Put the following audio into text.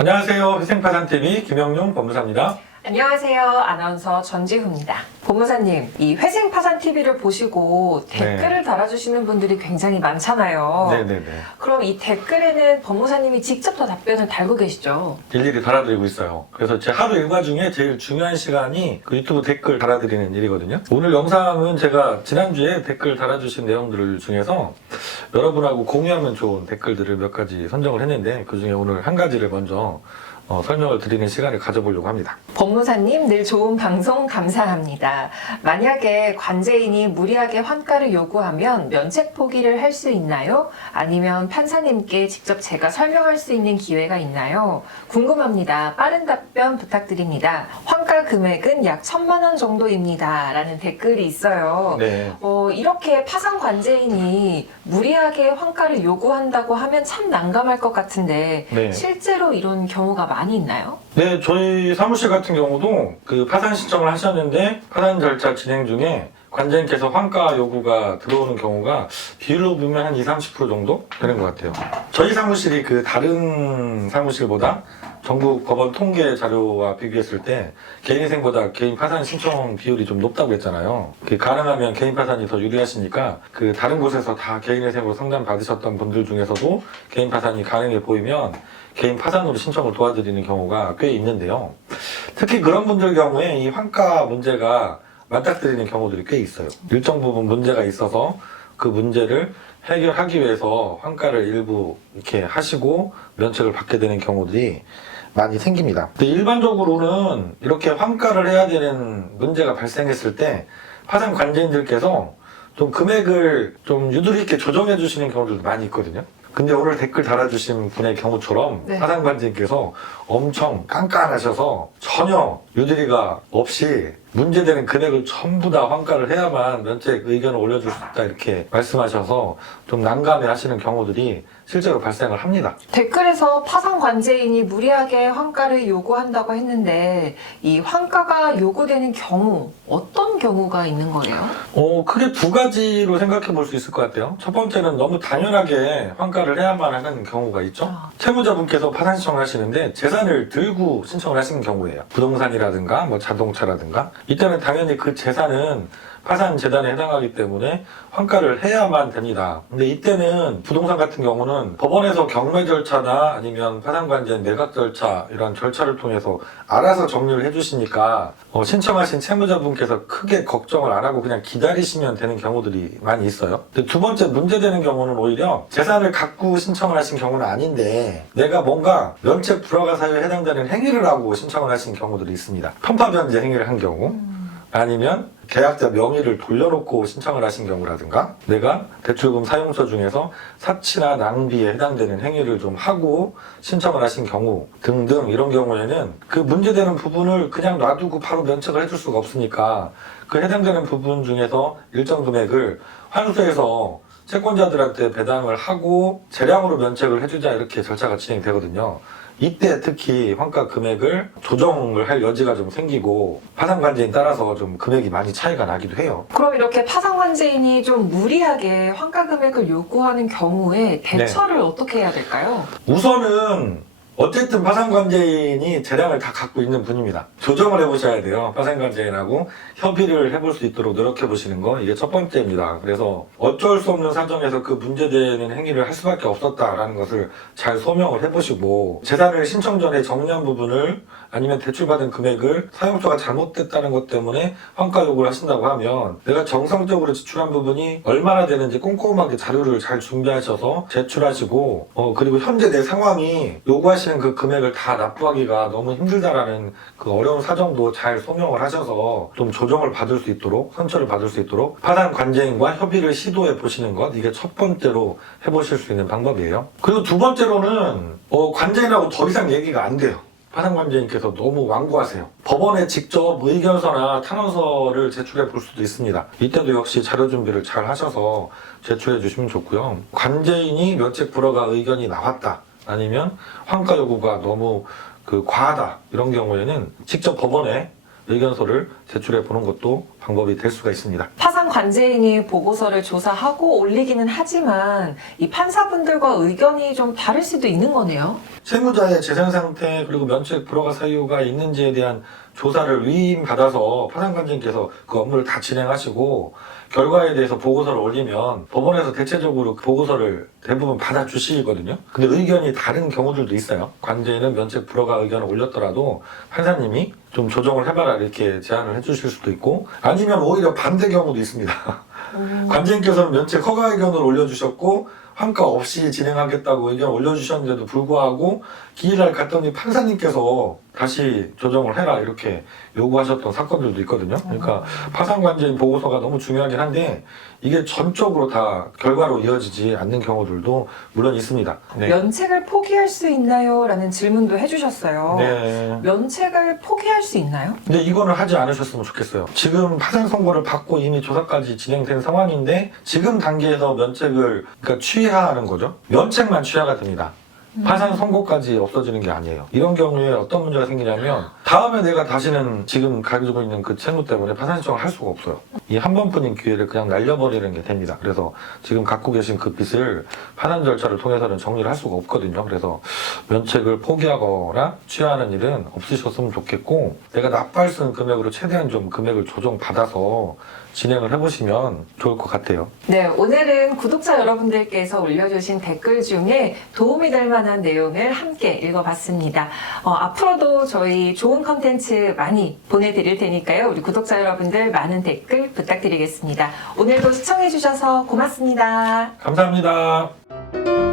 안녕하세요. 회생파산TV 김영용 법무사입니다. 안녕하세요. 아나운서 전지훈입니다. 법무사님, 이 회생파산TV를 보시고 댓글을 달아주시는 분들이 굉장히 많잖아요. 네네네. 그럼 이 댓글에는 법무사님이 직접 다 답변을 달고 계시죠? 일일이 달아드리고 있어요. 그래서 제 하루 일과 중에 제일 중요한 시간이 그 유튜브 댓글 달아드리는 일이거든요. 오늘 영상은 제가 지난주에 댓글 달아주신 내용들 중에서 여러분하고 공유하면 좋은 댓글들을 몇 가지 선정을 했는데 그 중에 오늘 한 가지를 먼저 설명을 드리는 시간을 가져보려고 합니다. 법무사님, 늘 좋은 방송 감사합니다. 만약에 관제인이 무리하게 환가를 요구하면 면책 포기를 할 수 있나요? 아니면 판사님께 직접 제가 설명할 수 있는 기회가 있나요? 궁금합니다. 빠른 답변 부탁드립니다. 환가 금액은 약 1,000만 원 정도입니다. 라는 댓글이 있어요. 네. 이렇게 파산 관제인이 무리하게 환가를 요구한다고 하면 참 난감할 것 같은데 네. 실제로 이런 경우가 많이 있나요? 네, 저희 사무실 같은 경우도 그 파산 신청을 하셨는데 파산 절차 진행 중에 관제인께서 환가 요구가 들어오는 경우가 비율로 보면 한 20-30% 정도 되는 것 같아요. 저희 사무실이 그 다른 사무실보다 전국 법원 통계 자료와 비교했을 때 개인회생보다 개인 파산 신청 비율이 좀 높다고 했잖아요. 가능하면 개인 파산이 더 유리하시니까 그 다른 곳에서 다 개인회생으로 상담 받으셨던 분들 중에서도 개인 파산이 가능해 보이면 개인 파산으로 신청을 도와드리는 경우가 꽤 있는데요. 특히 그런 분들 경우에 이 환가 문제가 맞닥뜨리는 경우들이 꽤 있어요. 일정 부분 문제가 있어서 그 문제를 해결하기 위해서 환가를 일부 이렇게 하시고 면책을 받게 되는 경우들이 많이 생깁니다. 근데 일반적으로는 이렇게 환가를 해야 되는 문제가 발생했을 때 파산 관제인들께서 좀 금액을 좀 유도리 있게 조정해 주시는 경우들도 많이 있거든요. 근데 오늘 댓글 달아주신 분의 경우처럼 네. 파산 관제인께서 엄청 깐깐하셔서 전혀 유도리가 없이 문제되는 금액을 전부 다 환가를 해야만 면책 의견을 올려줄 수 있다 이렇게 말씀하셔서 좀 난감해 하시는 경우들이 실제로 발생을 합니다. 댓글에서 파산 관제인이 무리하게 환가를 요구한다고 했는데 이 환가가 요구되는 경우 어떤 경우가 있는 거예요? 크게 두 가지로 생각해 볼 수 있을 것 같아요. 첫 번째는 너무 당연하게 환가를 해야만 하는 경우가 있죠. 채무자분께서 파산 신청을 하시는데 재산을 들고 신청을 하시는 경우예요. 부동산이라든가 뭐 자동차라든가 이때는 당연히 그 재산은 파산 재단에 해당하기 때문에 환가를 해야만 됩니다. 근데 이때는 부동산 같은 경우는 법원에서 경매 절차나 아니면 파산관제인 매각 절차 이런 절차를 통해서 알아서 정리를 해주시니까 신청하신 채무자분께서 크게 걱정을 안 하고 그냥 기다리시면 되는 경우들이 많이 있어요. 근데 두 번째 문제되는 경우는 오히려 재산을 갖고 신청을 하신 경우는 아닌데 내가 뭔가 면책 불허가 사유에 해당되는 행위를 하고 신청을 하신 경우들이 있습니다. 편파변제 행위를 한 경우 아니면 계약자 명의를 돌려놓고 신청을 하신 경우라든가 내가 대출금 사용처 중에서 사치나 낭비에 해당되는 행위를 좀 하고 신청을 하신 경우 등등 이런 경우에는 그 문제되는 부분을 그냥 놔두고 바로 면책을 해줄 수가 없으니까 그 해당되는 부분 중에서 일정 금액을 환수해서 채권자들한테 배당을 하고 재량으로 면책을 해주자 이렇게 절차가 진행되거든요. 이때 특히 환가 금액을 조정을 할 여지가 좀 생기고 파산 관제인 따라서 좀 금액이 많이 차이가 나기도 해요. 그럼 이렇게 파산 관제인이 좀 무리하게 환가 금액을 요구하는 경우에 대처를 어떻게 해야 될까요? 우선은 어쨌든 파산관제인이 재량을 다 갖고 있는 분입니다. 조정을 해보셔야 돼요. 파산관제인하고 협의를 해볼 수 있도록 노력해보시는 거 이게 첫 번째입니다. 그래서 어쩔 수 없는 사정에서 그 문제되는 행위를 할 수밖에 없었다라는 것을 잘 소명을 해보시고 재산을 신청 전에 정리한 부분을 아니면 대출받은 금액을 사용처가 잘못됐다는 것 때문에 환가 요구를 하신다고 하면 내가 정상적으로 지출한 부분이 얼마나 되는지 꼼꼼하게 자료를 잘 준비하셔서 제출하시고 그리고 현재 내 상황이 요구하시는 그 금액을 다 납부하기가 너무 힘들다라는 그 어려운 사정도 잘 소명을 하셔서 좀 조정을 받을 수 있도록 선처를 받을 수 있도록 파산 관제인과 협의를 시도해 보시는 것 이게 첫 번째로 해보실 수 있는 방법이에요. 그리고 두 번째로는 관제인하고 더 이상 얘기가 안 돼요. 파산관제인께서 너무 완고하세요. 법원에 직접 의견서나 탄원서를 제출해 볼 수도 있습니다. 이때도 역시 자료 준비를 잘 하셔서 제출해 주시면 좋고요. 관제인이 면책 불허가 의견이 나왔다. 아니면 환가 요구가 너무 과하다. 이런 경우에는 직접 법원에 의견서를 제출해 보는 것도 방법이 될 수가 있습니다. 파산 관제인이 보고서를 조사하고 올리기는 하지만 이 판사분들과 의견이 좀 다를 수도 있는 거네요. 채무자의 재산 상태 그리고 면책 불허가 사유가 있는지에 대한 조사를 위임받아서 파산관제인께서 그 업무를 다 진행하시고 결과에 대해서 보고서를 올리면 법원에서 대체적으로 그 보고서를 대부분 받아주시거든요. 근데 의견이 다른 경우들도 있어요. 관제인은 면책 불허가 의견을 올렸더라도 판사님이 좀 조정을 해봐라 이렇게 제안을 해주실 수도 있고 아니면 오히려 반대 경우도 있습니다. 관제인께서는 면책 허가 의견을 올려주셨고 환가 없이 진행하겠다고 의견 올려주셨는데도 불구하고 기일날 갔더니 판사님께서 다시 조정을 해라 이렇게 요구하셨던 사건들도 있거든요. 그러니까 파산관제인 보고서가 너무 중요하긴 한데 이게 전적으로 다 결과로 이어지지 않는 경우들도 물론 있습니다. 네. 면책을 포기할 수 있나요? 라는 질문도 해주셨어요. 네. 면책을 포기할 수 있나요? 근데 이거는 하지 않으셨으면 좋겠어요. 지금 파산 선고를 받고 이미 조사까지 진행된 상황인데 지금 단계에서 면책을 그러니까 취하하는 거죠. 면책만 취하가 됩니다. 파산 선고까지 없어지는 게 아니에요. 이런 경우에 어떤 문제가 생기냐면 다음에 내가 다시는 지금 가지고 있는 그 채무 때문에 파산 신청을 할 수가 없어요. 이 한 번뿐인 기회를 그냥 날려버리는 게 됩니다. 그래서 지금 갖고 계신 그 빚을 파산 절차를 통해서는 정리를 할 수가 없거든요. 그래서 면책을 포기하거나 취하하는 일은 없으셨으면 좋겠고 내가 납부할 수 있는 금액으로 최대한 좀 금액을 조정받아서 진행을 해보시면 좋을 것 같아요. 네, 오늘은 구독자 여러분들께서 올려주신 댓글 중에 도움이 될 만한 내용을 함께 읽어봤습니다. 앞으로도 저희 좋은 컨텐츠 많이 보내드릴 테니까요. 우리 구독자 여러분들 많은 댓글 부탁드리겠습니다. 오늘도 시청해주셔서 고맙습니다. 감사합니다.